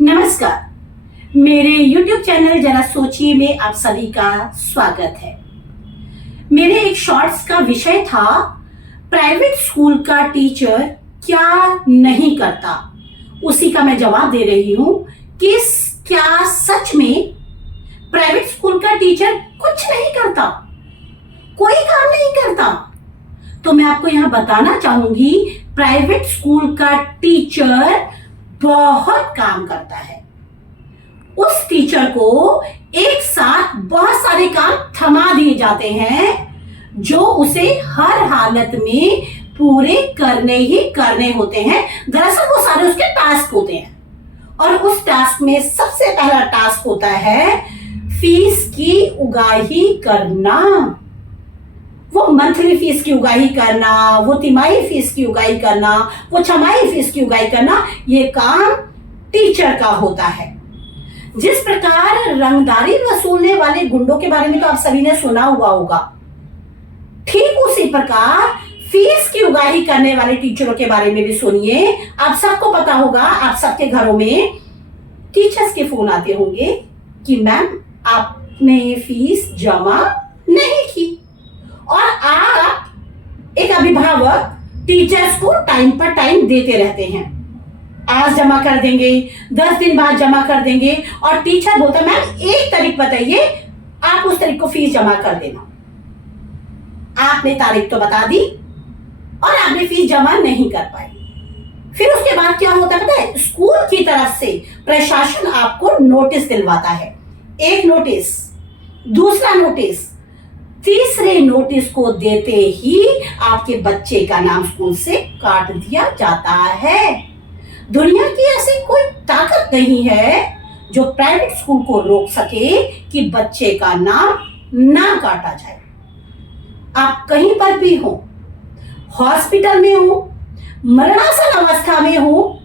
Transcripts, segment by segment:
नमस्कार। मेरे YouTube channel जरा सोचिए में आप सभी का स्वागत है। मेरे एक शॉर्ट्स का विषय था प्राइवेट स्कूल का टीचर क्या नहीं करता। उसी का मैं जवाब दे रही हूं कि क्या सच में प्राइवेट स्कूल का टीचर कुछ नहीं करता, कोई काम नहीं करता? तो मैं आपको यहां बताना चाहूंगी प्राइवेट स्कूल का टीचर बहुत काम करता है। उस टीचर को एक साथ बहुत सारे काम थमा दिए जाते हैं जो उसे हर हालत में पूरे करने ही करने होते हैं। दरअसल वो सारे उसके टास्क होते हैं और उस टास्क में सबसे पहला टास्क होता है फीस की उगाही करना। वो मंथली फीस की उगाही करना, वो तिमाही फीस की उगाही करना, वो छमाही फीस की उगाही करना, ये काम टीचर का होता है। जिस प्रकार रंगदारी वसूलने वाले गुंडों के बारे में तो आप सभी ने सुना हुआ होगा, ठीक उसी प्रकार फीस की उगाही करने वाले टीचरों के बारे में भी सुनिए। आप सबको पता होगा, आप सबके घरों में टीचर्स के फोन आते होंगे कि मैम आपने फीस जमा नहीं की, और आप एक अभिभावक टीचर्स को टाइम पर टाइम देते रहते हैं। आज जमा कर देंगे, 10 दिन बाद जमा कर देंगे, और टीचर बोलता मैम एक तारीख बताइए, आप उस तारीख को फीस जमा कर देना। आपने तारीख तो बता दी और आपने फीस जमा नहीं कर पाई। फिर उसके बाद क्या होता है पता है? स्कूल की तरफ से प्रशासन आपको नोटिस दिलवाता है। एक नोटिस, दूसरा नोटिस, तीसरे नोटिस को देते ही आपके बच्चे का नाम स्कूल से काट दिया जाता है। दुनिया की ऐसी कोई ताकत नहीं है जो प्राइवेट स्कूल को रोक सके कि बच्चे का नाम ना काटा जाए। आप कहीं पर भी हो, हॉस्पिटल में हो, मरणासन अवस्था में हो,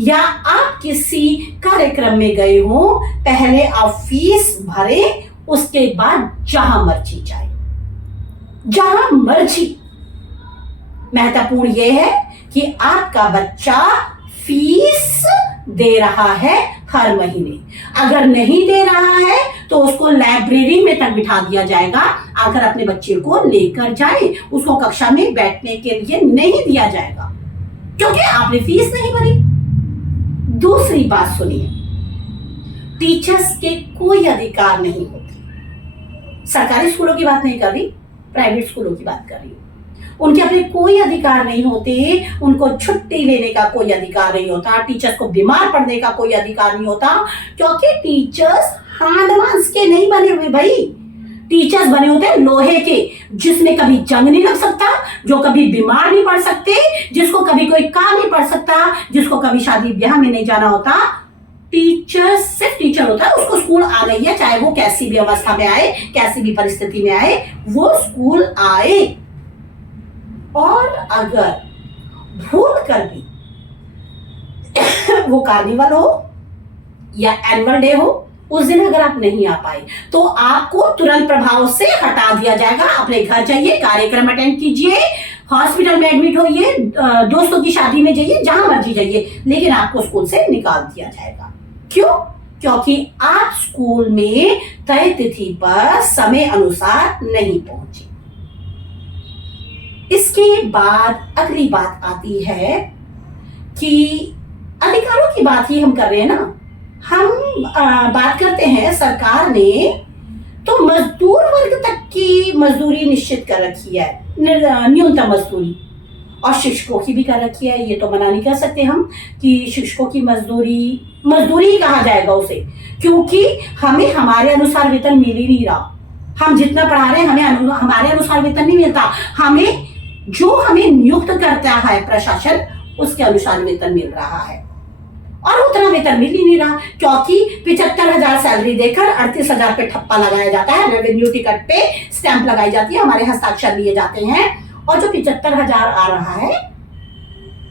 या आप किसी कार्यक्रम में गए हो, पहले आप फीस भरे, उसके बाद जहां मर्जी जाए, जहां मर्जी। महत्वपूर्ण यह है कि आपका बच्चा फीस दे रहा है हर महीने। अगर नहीं दे रहा है तो उसको लाइब्रेरी में तक बिठा दिया जाएगा। आकर अपने बच्चे को लेकर जाए, उसको कक्षा में बैठने के लिए नहीं दिया जाएगा क्योंकि आपने फीस नहीं भरी। दूसरी बात सुनिए, टीचर्स के कोई अधिकार नहीं होते। सरकारी स्कूलों की बात नहीं कर रही, प्राइवेट स्कूलों की बात कर रही हूं। उनके अपने कोई अधिकार नहीं होते। उनको छुट्टी लेने का कोई अधिकार नहीं होता, टीचर्स को बीमार पड़ने का कोई अधिकार नहीं होता, क्योंकि टीचर्स हार्ड मांस के नहीं बने हुए भाई। टीचर्स बने होते हैं लोहे के, जिसमें कभी जंग नहीं लग सकता, जो कभी बीमार नहीं पड़ सकते, जिसको कभी कोई काम नहीं पड़ सकता, जिसको कभी शादी ब्याह में नहीं जाना होता। टीचर सिर्फ टीचर होता है, उसको स्कूल आना ही है, चाहे वो कैसी भी अवस्था में आए, कैसी भी परिस्थिति में आए, वो स्कूल आए। और अगर भूल कर भी वो कार्निवल हो या एनुअल डे हो, उस दिन अगर आप नहीं आ पाए तो आपको तुरंत प्रभाव से हटा दिया जाएगा। अपने घर जाइए, कार्यक्रम अटेंड कीजिए, हॉस्पिटल में एडमिट होइए, दोस्तों की शादी में जाइए, जहां मर्जी जाइए, लेकिन आपको स्कूल से निकाल दिया जाएगा। क्यों? क्योंकि आप स्कूल में तय तिथि पर समय अनुसार नहीं पहुंचे। इसके बाद अगली बात आती है कि अधिकारों की बात ही हम कर रहे हैं ना। हम बात करते हैं, सरकार ने तो मजदूर वर्ग तक की मजदूरी निश्चित कर रखी है, न्यूनतम मजदूरी, और शिक्षकों की भी कर रखी है। ये तो मना नहीं कर सकते हम कि शिक्षकों की मजदूरी ही कहा जाएगा उसे, क्योंकि हमें हमारे अनुसार वेतन मिल ही नहीं रहा। हम जितना पढ़ा रहे हैं हमें हमारे अनुसार वेतन नहीं मिलता। हमें नियुक्त करता है प्रशासन, उसके अनुसार वेतन मिल रहा है, और उतना वेतन मिल ही नहीं रहा, क्योंकि 75,000 सैलरी देकर 38,000 पे ठप्पा लगाया जाता है। रेवेन्यू टिकट पे स्टैंप लगाई जाती है, हमारे हस्ताक्षर लिए जाते हैं, और जो 75,000 आ रहा है,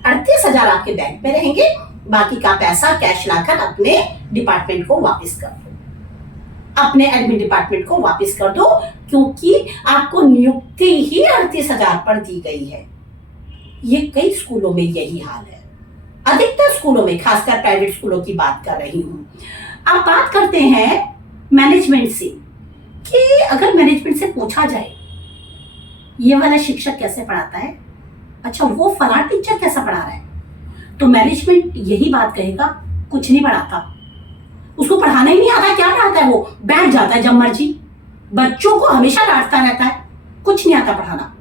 38,000 आपके बैंक में रहेंगे, बाकी का पैसा कैश लाकर अपने डिपार्टमेंट को वापस कर दो, अपने एडमिन डिपार्टमेंट को वापस कर दो, क्योंकि आपको नियुक्ति ही 38,000 पर दी गई है। ये कई स्कूलों में यही हाल है। अधिकतर स्कूलों में, खासकर प्राइवेट स्कूलों की बात कर रही हूं। अब बात करते हैं मैनेजमेंट से कि अगर मैनेजमेंट से पूछा जाए ये वाला शिक्षक कैसे पढ़ाता है, अच्छा वो फला टीचर कैसा पढ़ा रहा है, तो मैनेजमेंट यही बात कहेगा कुछ नहीं पढ़ाता, उसको पढ़ाना ही नहीं आता। क्या पढ़ाता है, वो बैठ जाता है जब मर्जी, बच्चों को हमेशा डांटता रहता है, कुछ नहीं आता पढ़ाना।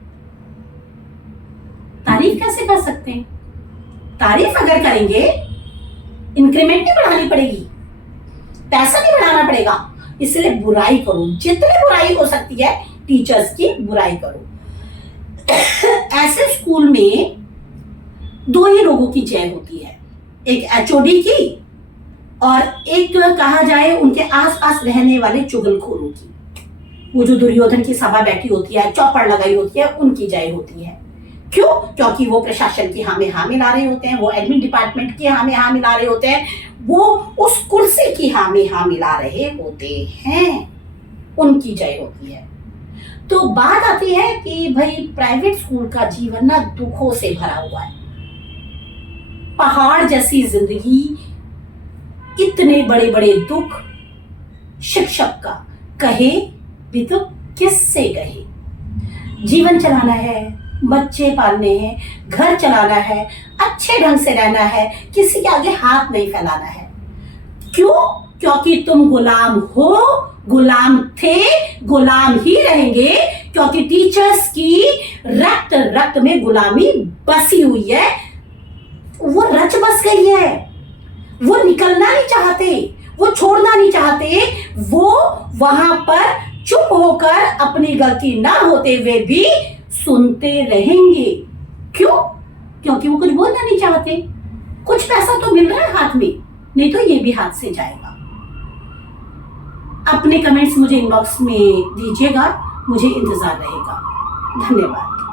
तारीफ कैसे कर सकते हैं? तारीफ अगर करेंगे इंक्रीमेंट नहीं बढ़ानी पड़ेगी, पैसा नहीं बढ़ाना पड़ेगा, इसलिए बुराई करो, जितनी बुराई हो सकती है टीचर्स की बुराई करो। ऐसे स्कूल में दो ही लोगों की जय होती है, एक एचओडी की और एक कहा जाए उनके आसपास रहने वाले चुगलखोरों की। वो जो दुर्योधन की सभा बैठी होती है, चौपड़ लगाई होती है, उनकी जय होती है। क्यों? क्योंकि वो प्रशासन की हाँ में हाँ मिला रहे होते हैं, वो एडमिन डिपार्टमेंट की हाँ में हाँ मिला रहे होते हैं, वो उस कुर्सी की हाँ में हाँ मिला रहे होते हैं, उनकी जय होती है। तो बात आती है कि भाई प्राइवेट स्कूल का जीवन ना दुखों से भरा हुआ है, पहाड़ जैसी जिंदगी, इतने बड़े बड़े दुख, शिक्षक का कहे भी तो किससे कहे। जीवन चलाना है, बच्चे पालने हैं, घर चलाना है, अच्छे ढंग से रहना है, किसी के आगे हाथ नहीं फैलाना है। क्यों? क्योंकि तुम गुलाम हो, गुलाम थे, गुलाम ही रहेंगे, क्योंकि टीचर्स की रक्त रक्त में गुलामी बसी हुई है, वो रच बस गई है, वो निकलना नहीं चाहते, वो छोड़ना नहीं चाहते, वो वहां पर चुप होकर अपनी गलती ना होते हुए भी सुनते रहेंगे। क्यों? क्योंकि वो कुछ बोलना नहीं चाहते। कुछ पैसा तो मिल रहा है हाथ में, नहीं तो ये भी हाथ से जाएगा। अपने कमेंट्स मुझे इनबॉक्स में दीजिएगा, मुझे इंतजार रहेगा। धन्यवाद।